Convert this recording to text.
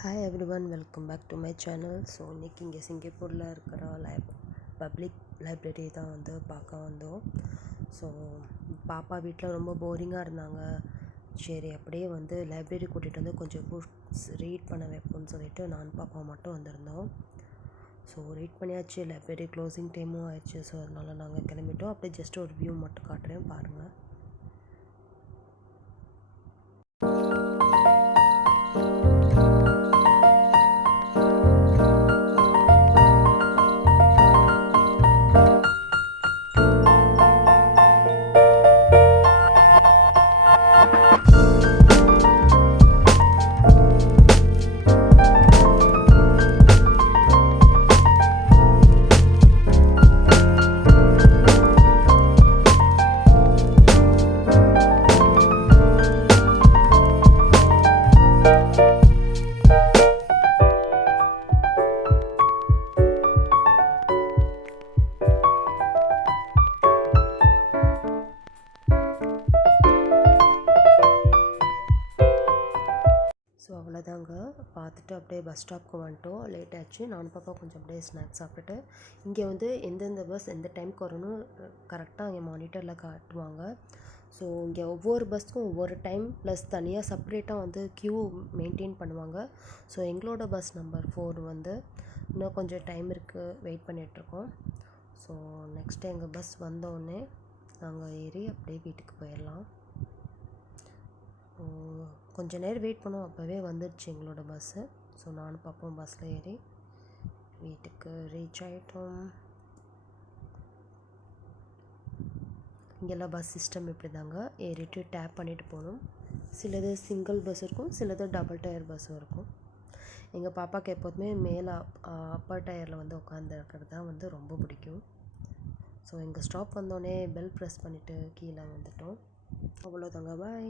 Hi everyone, welcome back to my channel. So இன்றைக்கி இங்கே சிங்கப்பூரில் இருக்கிற பப்ளிக் லைப்ரரி தான் வந்து பார்க்க வந்தோம். ஸோ பாப்பா வீட்டில் ரொம்ப போரிங்காக இருந்தாங்க. சரி அப்படியே வந்து லைப்ரரி கூட்டிகிட்டு வந்து கொஞ்சம் புக்ஸ் ரீட் பண்ண வைப்போம்னு சொல்லிட்டு நான் பாப்பா மட்டும் வந்திருந்தோம். ஸோ ரீட் பண்ணியாச்சு, லைப்ரரி க்ளோசிங் டைமும் ஆயிடுச்சு. ஸோ அதனால் நாங்கள் கிளம்பிட்டோம். அப்படியே ஜஸ்ட் ஒரு வியூ மட்டும் காட்டுறேன் பாருங்கள். ஸோ அவ்வளோதாங்க, பார்த்துட்டு அப்படியே பஸ் ஸ்டாப்க்கு வந்துட்டோம். லேட் ஆச்சு. நானும் பாப்பா கொஞ்சம் அப்படியே ஸ்நாக்ஸ் சாப்பிட்டுட்டு, இங்கே வந்து எந்தெந்த பஸ் எந்த டைம்க்கு வரணும் கரெக்டாக இங்கே மானிட்டரில் காட்டுவாங்க. ஸோ இங்கே ஒவ்வொரு பஸ்ஸுக்கும் ஒவ்வொரு டைம் ப்ளஸ் தனியாக செப்ரேட்டாக வந்து க்யூ மெயின்டைன் பண்ணுவாங்க. ஸோ எங்களோட பஸ் நம்பர் 4 வந்து இன்னும் கொஞ்சம் டைம் இருக்குது, வெயிட் பண்ணிகிட்ருக்கோம். ஸோ நெக்ஸ்ட்டு எங்கள் பஸ் வந்தோடனே நாங்கள் ஏறி அப்படியே வீட்டுக்கு போயிடலாம். கொஞ்சம் நேரம் வெயிட் பண்ணோம், அப்போவே வந்துடுச்சு எங்களோட பஸ்ஸு. ஸோ நானும் பாப்பாவும் பஸ்ஸில் ஏறி வீட்டுக்கு ரீச் ஆகிட்டோம். இங்கெல்லாம் பஸ் சிஸ்டம் இப்படி தாங்க, ஏறிட்டு டேப் பண்ணிவிட்டு போகணும். சிலது சிங்கிள் பஸ் இருக்கும், சிலது டபுள் டயர் பஸ்ஸும் இருக்கும். எங்கள் பாப்பாவுக்கு எப்போதுமே மேலே அப்பர் டயரில் வந்து உட்காந்துருக்கிறது தான் வந்து ரொம்ப பிடிக்கும். ஸோ எங்கள் ஸ்டாப் வந்தோடனே பெல் ப்ரெஸ் பண்ணிவிட்டு கீழே வந்துட்டோம். அவ்வளோதாங்க, பாய்.